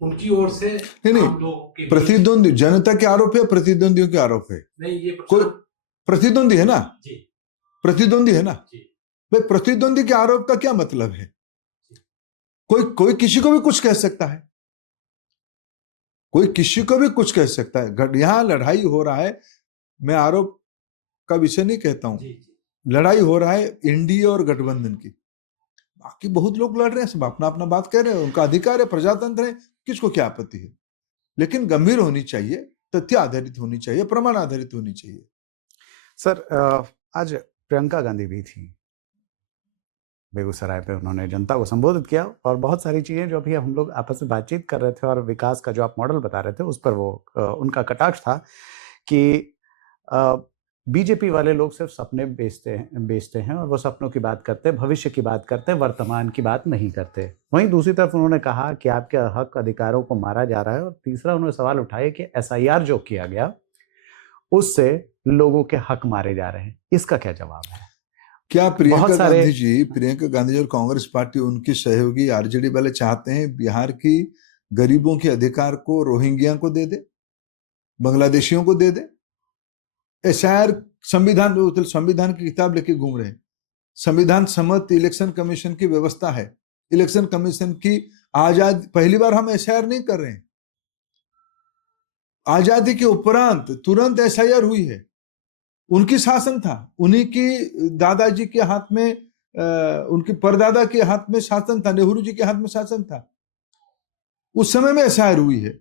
उनकी ओर से, नहीं, प्रतिद्वंदी जनता के आरोप है, प्रतिद्वंदियों के आरोप है? नहीं, ये कोई प्रतिद्वंदी है ना जी, प्रतिद्वंदी है ना जी। भाई, प्रतिद्वंदी के आरोप का क्या मतलब है? कोई किसी को भी कुछ कह सकता है, कोई किसी को भी कुछ कह सकता है। यहां लड़ाई हो रहा है, मैं आरोप का विषय नहीं कहता हूं, लड़ाई हो रहा है एनडीए और गठबंधन की। बाकी बहुत लोग लड़ रहे हैं, सब अपना अपना बात कह रहे हैं, उनका अधिकार है, प्रजातंत्र है, किसको क्या आपत्ति है। लेकिन गंभीर होनी चाहिए, तथ्य आधारित होनी चाहिए, प्रमाण आधारित होनी चाहिए। सर, आज प्रियंका गांधी भी थी बेगूसराय पे उन्होंने जनता को संबोधित किया और बहुत सारी चीज़ें जो अभी हम लोग आपस में बातचीत कर रहे थे और विकास का जो आप मॉडल बता रहे थे उस पर वो उनका कटाक्ष था कि बीजेपी वाले लोग सिर्फ सपने बेचते हैं और वो सपनों की बात करते हैं, भविष्य की बात करते हैं, वर्तमान की बात नहीं करते। वहीं दूसरी तरफ उन्होंने कहा कि आपके हक अधिकारों को मारा जा रहा है और तीसरा उन्होंने सवाल उठाया कि एसआईआर जो किया गया उससे लोगों के हक मारे जा रहे हैं। इसका क्या जवाब है? क्या प्रियंका गांधी जी और कांग्रेस पार्टी उनकी सहयोगी आरजेडी वाले चाहते हैं बिहार की गरीबों के अधिकार को रोहिंग्या को दे दे, बांग्लादेशियों को दे दे? एसआईआर संविधान की किताब लेके घूम रहे हैं। संविधान सम्मत इलेक्शन कमीशन की व्यवस्था है। इलेक्शन कमीशन की पहली बार हम एसआईआर नहीं कर रहे हैं। आजादी के उपरांत तुरंत एसआईआर हुई है। उनकी शासन था, उन्हीं की दादाजी के हाथ में, उनके परदादा के हाथ में शासन था, नेहरू जी के हाथ में शासन था। उस समय में एसआईआर हुई है।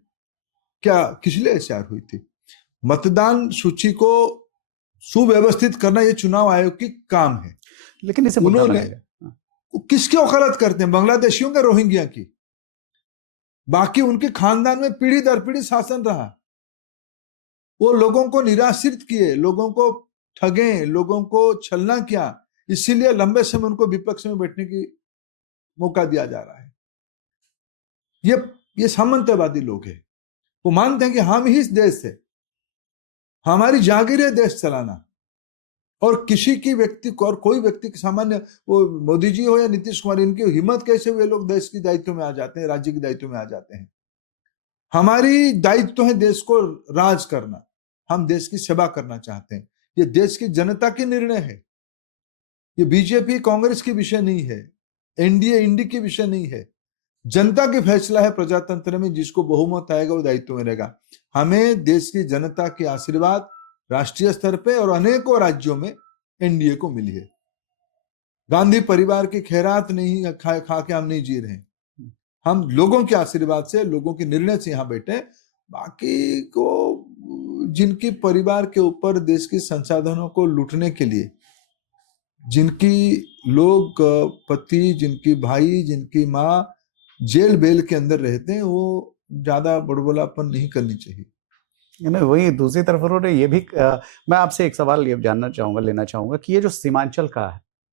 क्या किस लिए एसआईआर हुई थी? मतदान सूची को सुव्यवस्थित करना ये चुनाव आयोग की काम है। लेकिन इसे उन्होंने किसकी वकालत करते हैं? बांग्लादेशियों का, रोहिंग्या की। बाकी उनके खानदान में पीढ़ी दर पीढ़ी शासन रहा। वो लोगों को निराश्रित किए, लोगों को ठगे, लोगों को छलना किया। इसीलिए लंबे समय उनको विपक्ष में बैठने की मौका दिया जा रहा है। ये सामंतवादी लोग हैं। वो मानते हैं कि हम ही इस देश से, हमारी जागीर है देश चलाना, और किसी की व्यक्ति को और कोई व्यक्ति के सामान्य, वो मोदी जी हो या नीतीश कुमार, इनकी हिम्मत कैसे वे लोग देश की दायित्व में आ जाते हैं, राज्य के दायित्व में आ जाते हैं? हमारी दायित्व है देश को राज करना। हम देश की सेवा करना चाहते हैं। ये देश की जनता की निर्णय है। ये बीजेपी कांग्रेस की विषय नहीं है, एनडीए इंडी की विषय नहीं है। जनता की फैसला है प्रजातंत्र में। जिसको बहुमत आएगा वो दायित्व में रहेगा। हमें देश की जनता के आशीर्वाद राष्ट्रीय स्तर पे और अनेकों राज्यों में एनडीए को मिली है। गांधी परिवार की खैरात नहीं खा के हम नहीं जी रहे हैं। हम लोगों के आशीर्वाद से, लोगों के निर्णय से यहाँ बैठे। बाकी को जिनकी परिवार के ऊपर देश के संसाधनों को लूटने के लिए, जिनकी लोग पति, जिनकी भाई, जिनकी माँ जेल बेल के अंदर रहते हैं, वो ज्यादा बड़बोलापन नहीं करनी चाहिए। वही दूसरी तरफ उन्होंने ये भी मैं आपसे एक सवाल ये लेना चाहूंगा कि ये जो सीमांचल का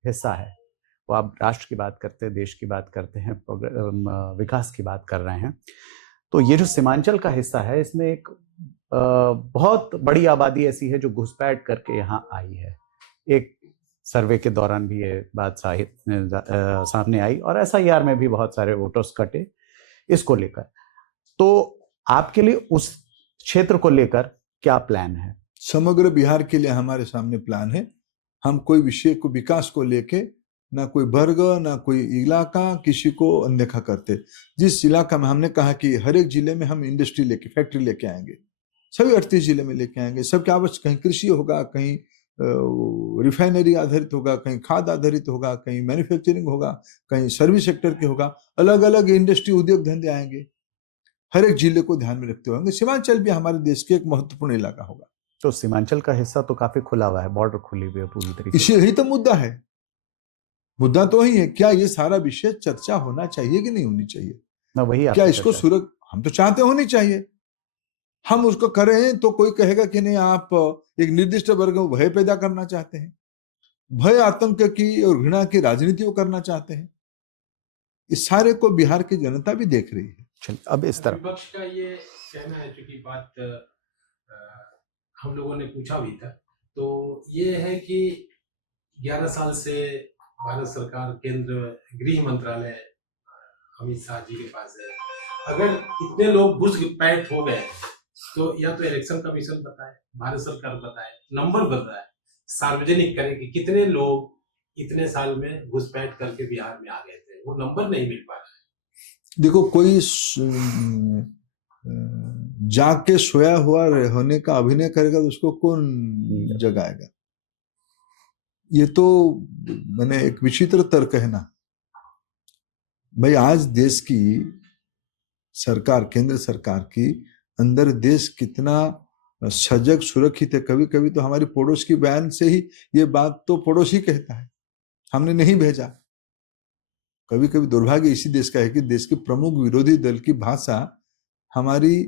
हिस्सा है, वो आप राष्ट्र की बात करते हैं, देश की बात करते हैं, विकास की बात कर रहे हैं, तो ये जो सीमांचल का हिस्सा है, इसमें एक बहुत बड़ी आबादी ऐसी है जो घुसपैठ करके यहाँ आई है। एक सर्वे के दौरान भी ये बात सामने आई और एसआईआर में भी बहुत सारे वोटर्स कटे इसको लेकर। तो आपके लिए उस क्षेत्र को लेकर क्या प्लान है? समग्र बिहार के लिए हमारे सामने प्लान है। हम कोई विषय को, विकास को लेके ना कोई वर्ग, ना कोई इलाका, किसी को अनदेखा करते। जिस इलाका में हमने कहा कि हर एक जिले में हम इंडस्ट्री लेके, फैक्ट्री लेके आएंगे, सभी 38 जिले में लेके आएंगे। सबके आवश्यक, कहीं कृषि होगा, कहीं रिफाइनरी आधारित होगा, कहीं खाद आधारित होगा, कहीं मैन्युफैक्चरिंग होगा, कहीं सर्विस सेक्टर के होगा। अलग अलग इंडस्ट्री, उद्योग धंधे आएंगे। हर एक जिले को ध्यान में रखते होंगे। सीमांचल भी हमारे देश के एक महत्वपूर्ण इलाका होगा। तो सीमांचल का हिस्सा तो काफी खुला हुआ है, बॉर्डर खुली हुई है पूरी तरीके से। यही तो मुद्दा है। मुद्दा तो ही है, क्या ये सारा विषय चर्चा होना चाहिए कि नहीं होनी चाहिए? वही क्या इसको हम तो चाहते होनी चाहिए। हम उसको करें तो कोई कहेगा कि नहीं, आप एक निर्दिष्ट वर्ग में भय पैदा करना चाहते हैं, भय, आतंक की और घृणा की राजनीति को करना चाहते हैं। इस सारे को बिहार की जनता भी देख रही है। अब इस तरह विपक्ष का ये कहना है, चूंकि बात हम लोगों ने पूछा भी था, तो ये है कि 11 साल से भारत सरकार, केंद्र गृह मंत्रालय अमित शाह जी के पास है। अगर इतने लोग घुसपैठ हो गए तो या तो इलेक्शन कमीशन बताए, भारत सरकार बताए, नंबर बताए, सार्वजनिक करें कि कितने लोग इतने साल में घुसपैठ करके बिहार में आ गए थे। वो नंबर नहीं मिल पा रहा है। देखो, कोई जाग के सोया हुआ होने का अभिनय करेगा तो उसको कौन जगाएगा? ये तो मैंने एक विचित्र तर्क है ना भाई। आज देश की सरकार, केंद्र सरकार की अंदर देश कितना सजग, सुरक्षित है। कभी कभी तो हमारी पड़ोस की बयान से ही ये बात तो पड़ोसी कहता है, हमने नहीं भेजा। कभी कभी दुर्भाग्य इसी देश का है कि देश के प्रमुख विरोधी दल की भाषा हमारी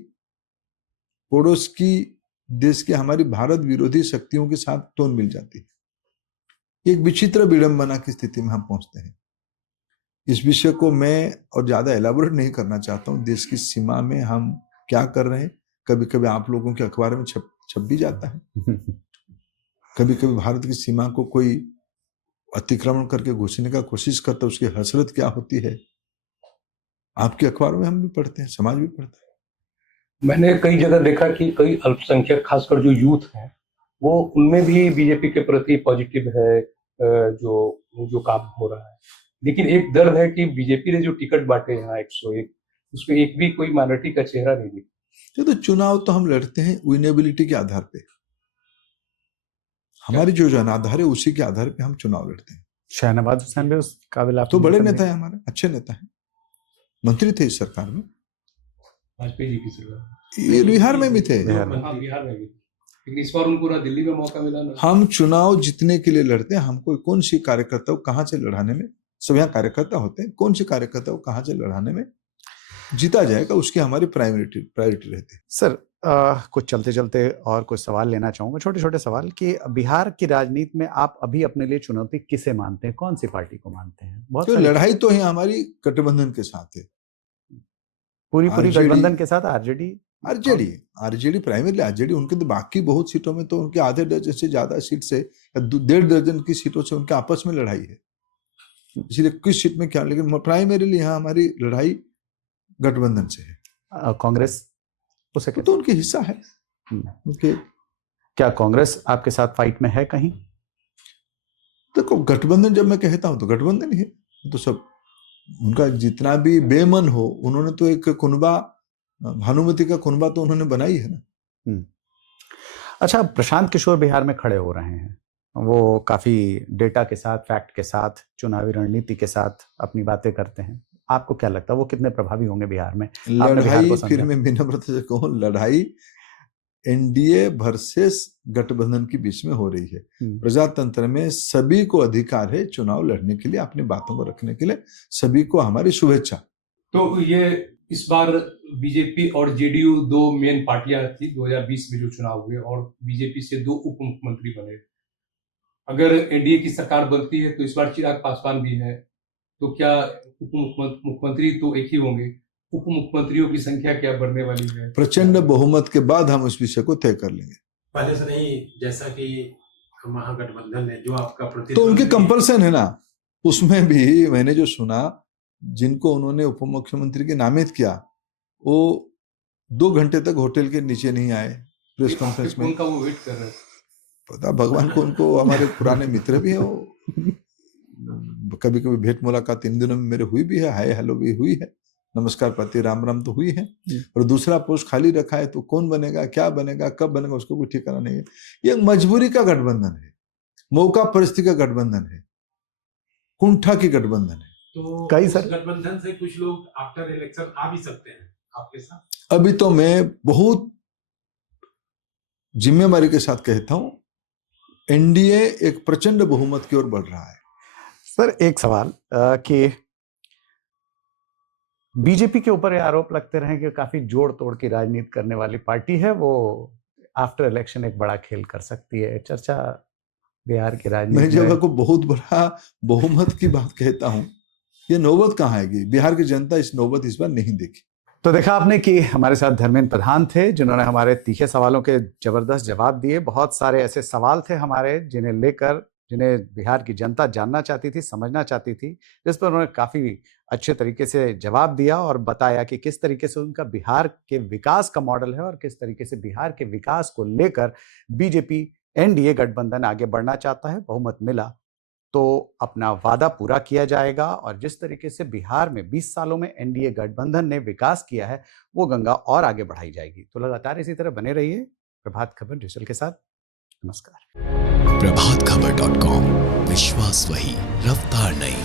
पड़ोस की देश के हमारी भारत विरोधी शक्तियों के साथ टोन मिल जाती है। एक विचित्र विडंबना की स्थिति में हम पहुंचते हैं। इस विषय को मैं और ज्यादा एलाबोरेट नहीं करना चाहता हूं। देश की सीमा में हम क्या कर रहे हैं कभी कभी आप लोगों के अखबार में छप भी जाता है। कभी कभी भारत की सीमा को कोई अतिक्रमण करके घुसने का कोशिश करता है, उसकी हसरत क्या होती है आपके अखबार में हम भी पढ़ते हैं, समाज भी पढ़ता है। मैंने कई जगह देखा कि कई अल्पसंख्यक खासकर जो यूथ है वो उनमें भी बीजेपी के प्रति पॉजिटिव है जो काम हो रहा है। लेकिन एक दर्द है कि बीजेपी ने जो टिकट बांटे यहाँ 101 उसमें एक भी कोई माइनॉरिटी का चेहरा नहीं दिखा। तो चुनाव तो हम लड़ते हैं विनेबिलिटी के आधार पे, हमारी जो जनाधार है उसी के आधार पे हम चुनाव लड़ते हैं। शहनवाज हुसैन भी उस काबिल आप तो बड़े नेता है, हमारे अच्छे नेता है, मंत्री थे इस सरकार में, वाजपेयी जी की सरकार, ये बिहार में भी थे। बिहार में भी, लेकिन इस बार उनको ना दिल्ली में मौका मिला ना। हम चुनाव जीतने के लिए लड़ते हैं। हमको कौन सी कार्यकर्ता को कहां से लड़ाने में, सब यहाँ कार्यकर्ता होते हैं, कौन सी कार्यकर्ता को कहां से लड़ाने में जीता जाएगा उसकी हमारी प्रायोरिटी रहती है। सर कुछ चलते चलते और कुछ सवाल लेना चाहूंगा, छोटे छोटे सवाल कि बिहार की राजनीति में आप अभी अपने लिए चुनौती किसे मानते हैं, कौन सी पार्टी को मानते हैं? बहुत तो लड़ाई तो है हमारी गठबंधन के साथ है, पूरी गठबंधन के साथ। आरजेडी प्राइमरी आरजेडी, उनके तो बाकी बहुत सीटों में तो उनके आधे दर्जन से ज्यादा सीट से या 1.5 दर्जन की सीटों से उनके आपस में लड़ाई है, इसलिए किस सीट में क्या, लेकिन प्राइमरीली यहाँ हमारी लड़ाई गठबंधन से है। कांग्रेस उसे तो उनके हिस्सा है उनके। क्या कांग्रेस आपके साथ फाइट में है कहीं? देखो गठबंधन जब मैं कहता हूं तो गठबंधन ही है, तो सब उनका जितना भी बेमन हो, उन्होंने तो एक कुनबा, भानुमति का कुनबा तो उन्होंने बनाई है ना। अच्छा, प्रशांत किशोर बिहार में खड़े हो रहे हैं, वो काफी डेटा के साथ, फैक्ट के साथ, चुनावी रणनीति के साथ अपनी बातें करते हैं। आपको क्या लगता है वो कितने प्रभावी होंगे बिहार में? लड़ाई, फिर मैं विनम्रता से कहूं, लड़ाई एनडीए वर्सेस गठबंधन के बीच में हो रही है। प्रजातंत्र में सभी को अधिकार है चुनाव लड़ने के लिए, अपनी बातों को रखने के लिए, सभी को हमारी शुभेच्छा। तो ये इस बार बीजेपी और जेडीयू दो मेन पार्टियां थी 2020 में जो चुनाव हुए, और बीजेपी से 2 उप मुख्यमंत्री बने। अगर एनडीए की सरकार बनती है तो इस बार चिराग पासवान भी है, तो क्या उप मुख्यमंत्री तो एक ही होंगे? उप मुख्यमंत्रियों की संख्या क्या बढ़ने वाली है? प्रचंड बहुमत के बाद हम उस विषय को तय कर लेंगे। पहले से नहीं, जैसा कि महागठबंधन है जो आपका तो उनके कंपल्सन है ना, उसमें भी मैंने जो सुना, जिनको उन्होंने उप मुख्यमंत्री के नामित किया वो 2 घंटे तक होटल के नीचे नहीं आए प्रेस कॉन्फ्रेंस में। उनका वो वेट कर रहे हैं, पता भगवान को, उनको हमारे पुराने मित्र भी है वो, कभी कभी भेंट मुलाकात इन दिनों में मेरे हुई भी है, हाय हेलो भी हुई है, नमस्कार पाती राम राम तो हुई है। और दूसरा पोस्ट खाली रखा है, तो कौन बनेगा, क्या बनेगा, कब बनेगा, उसको कोई ठिकाना नहीं है। ये मजबूरी का गठबंधन है, मौका परिस्थिति का गठबंधन है, कुंठा की गठबंधन है। तो कई सारे गठबंधन से कुछ लोग आफ्टर इलेक्शन आ भी सकते हैं आपके साथ। अभी तो मैं बहुत जिम्मेवारी के साथ कहता हूं, एनडीए एक प्रचंड बहुमत की ओर बढ़ रहा है। सर एक सवाल कि बीजेपी के ऊपर ये आरोप लगते रहे कि काफी जोड़ तोड़ की राजनीति करने वाली पार्टी है, वो आफ्टर इलेक्शन एक बड़ा खेल कर सकती है। चर्चा बिहार की राजनीति मैं जब आपको बहुत बड़ा बहुमत की बात कहता हूं, ये नौबत कहाँ आएगी? बिहार की जनता इस नौबत इस बार नहीं देखी। तो देखा आपने कि हमारे साथ धर्मेंद्र प्रधान थे, जिन्होंने हमारे तीखे सवालों के जबरदस्त जवाब दिए। बहुत सारे ऐसे सवाल थे हमारे जिन्हें बिहार की जनता जानना चाहती थी, समझना चाहती थी, जिस पर उन्होंने काफी अच्छे तरीके से जवाब दिया और बताया कि किस तरीके से उनका बिहार के विकास का मॉडल है और किस तरीके से बिहार के विकास को लेकर बीजेपी एनडीए गठबंधन आगे बढ़ना चाहता है। बहुमत मिला तो अपना वादा पूरा किया जाएगा, और जिस तरीके से बिहार में 20 सालों में एनडीए गठबंधन ने विकास किया है वो गंगा और आगे बढ़ाई जाएगी। तो लगातार इसी तरह बने रहिए प्रभात खबर डिजिटल के साथ। नमस्कार। प्रभातखबर.com, विश्वास वही, रफ्तार नहीं।